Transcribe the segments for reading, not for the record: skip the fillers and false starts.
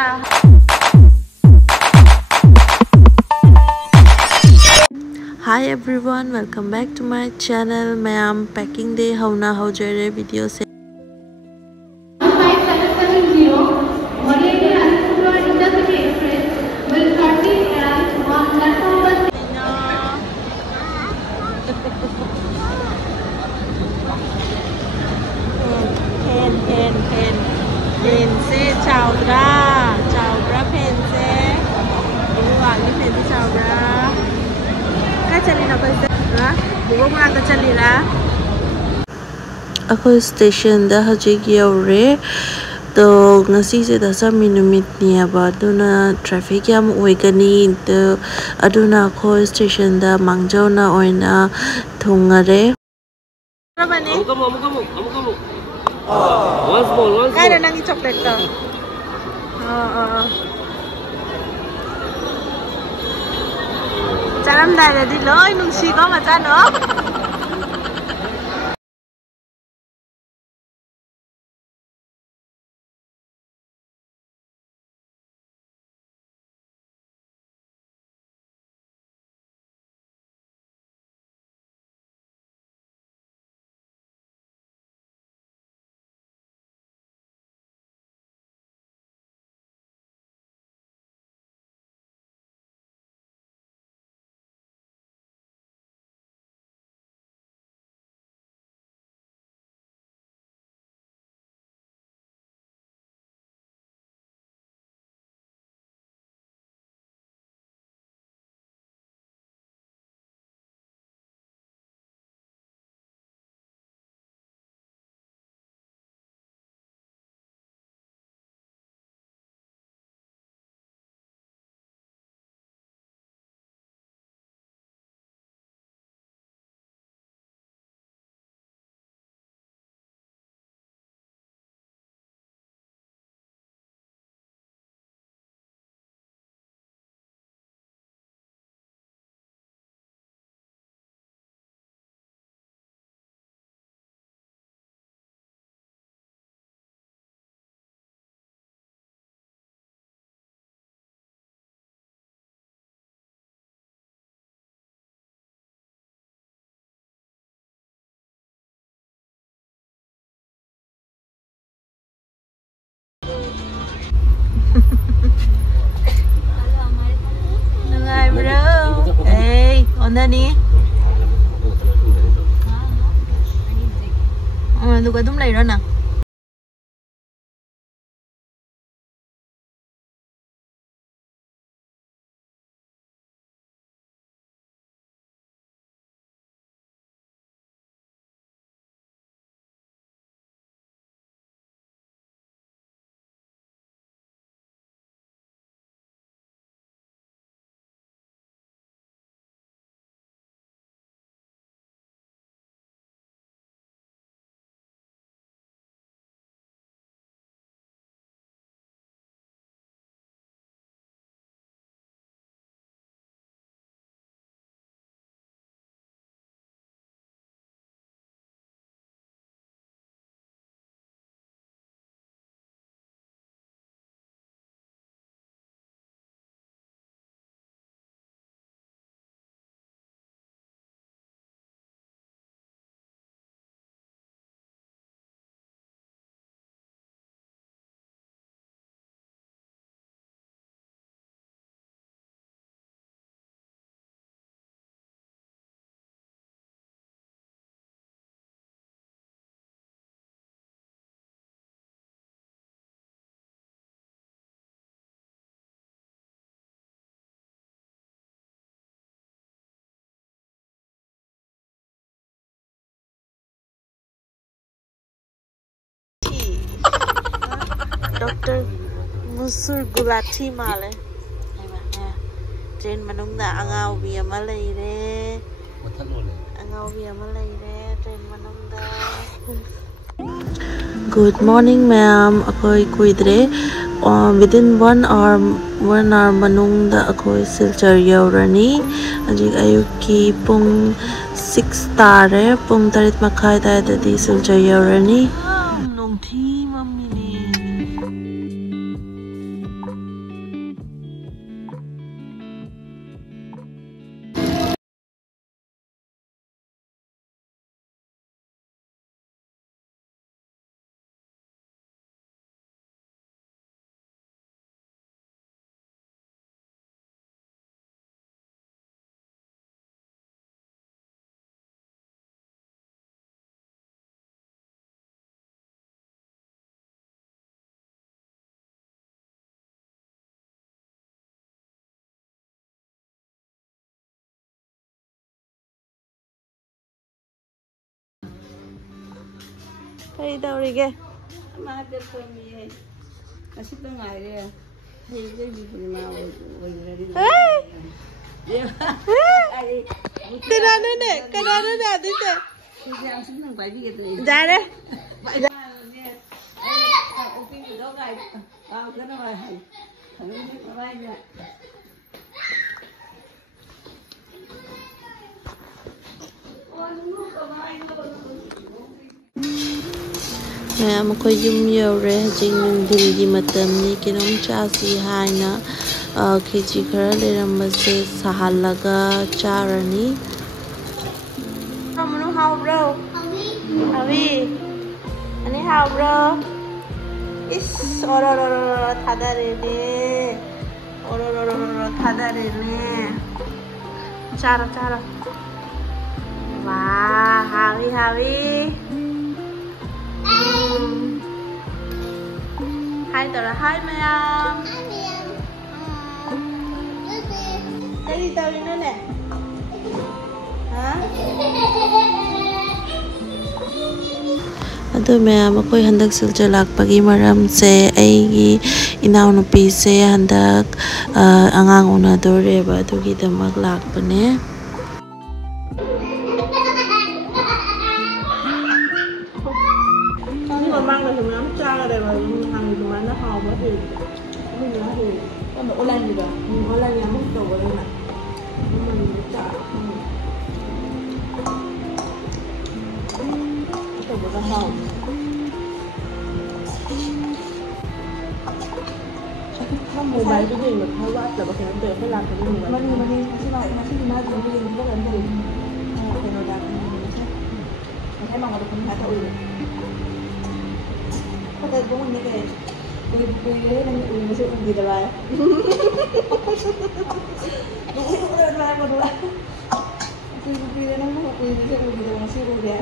Hi everyone, welcome back to my channel. I am packing day hauna haujare video se 5770 Moriarty Alexandra Intercity Express will shortly arrive on platform bus. Pen se chào bra pen se buwan ni pen se chào bra ka chali na kai se na buwan na ta chali ra ako station da hajik yaure to ngasi se da sa minute ni aba duna traffic yam oigani to aduna ko station da mangjau na oina thungare amukamu once more kaya nang i-chocolate to Charam dahil di loy nung sigo mata no bro. Hey, onda ni. Lugar tum lai na. Dr. Musur Gulati male. Train manung da angau bi amalai re. Angau bi amalai re train manung da. Good morning ma'am. Akoy kuidre within 1 hour manung da akoy Silchar yaurani. Ajik ayuki pung 6 tare pung 3:30 da di Silchar yaurani. Nong thi mami ni. Kari taurige. Ma da komi kasi to ngare hey baby ma Hey! Kanano ne adite. Jare. Ma'am akhoi yum yore hajing nungdilgi matamni kinom chasi haina khichi khara lerambase sahalaga charani. Manu how bro? Hawi. Ani how bro? Is orororo thadare ne. Orororo thadare ne. Chara chara. Wow, Hawi. Hai Tara, hai Mayam. Cái gì tao đi nữa nè? Hả? Ado Mayam ako'y handak siljalak pagi maram se aigi inaunupi se handak angang unadore ba adugi damak lakpane. Mang là chúng nó cha là đây mà hàng chúng nó hòm quá thì mình nói thì con mà ô lan gì đó ô lan nhà mất đồ rồi nè mình trả đồ của nó hòm không mua bài cái gì mà không bắt là bác sĩ nó phải làm cái gì mà đi xin lỗi mà xin nói cái gì mình có làm gì thì nó đặt mình thấy mong là được không phải thôi Kata gue ini kayak gue dan masih gitu lah. Gue udah berdua. Gue dan aku bisa begitu masih udah.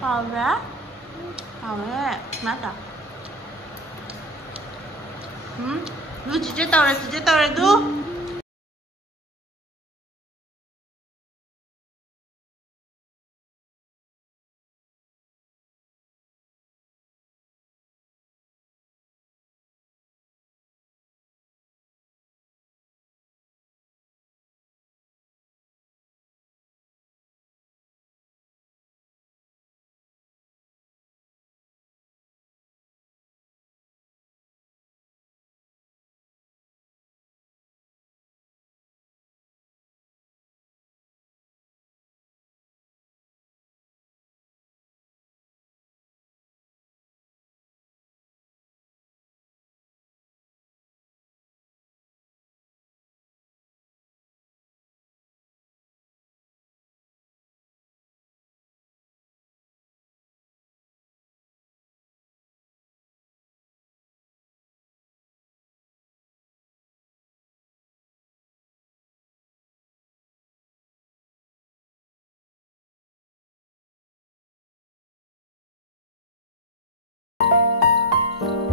Hào đấy, mát à? Lu chỉ tao rồi du. Bye.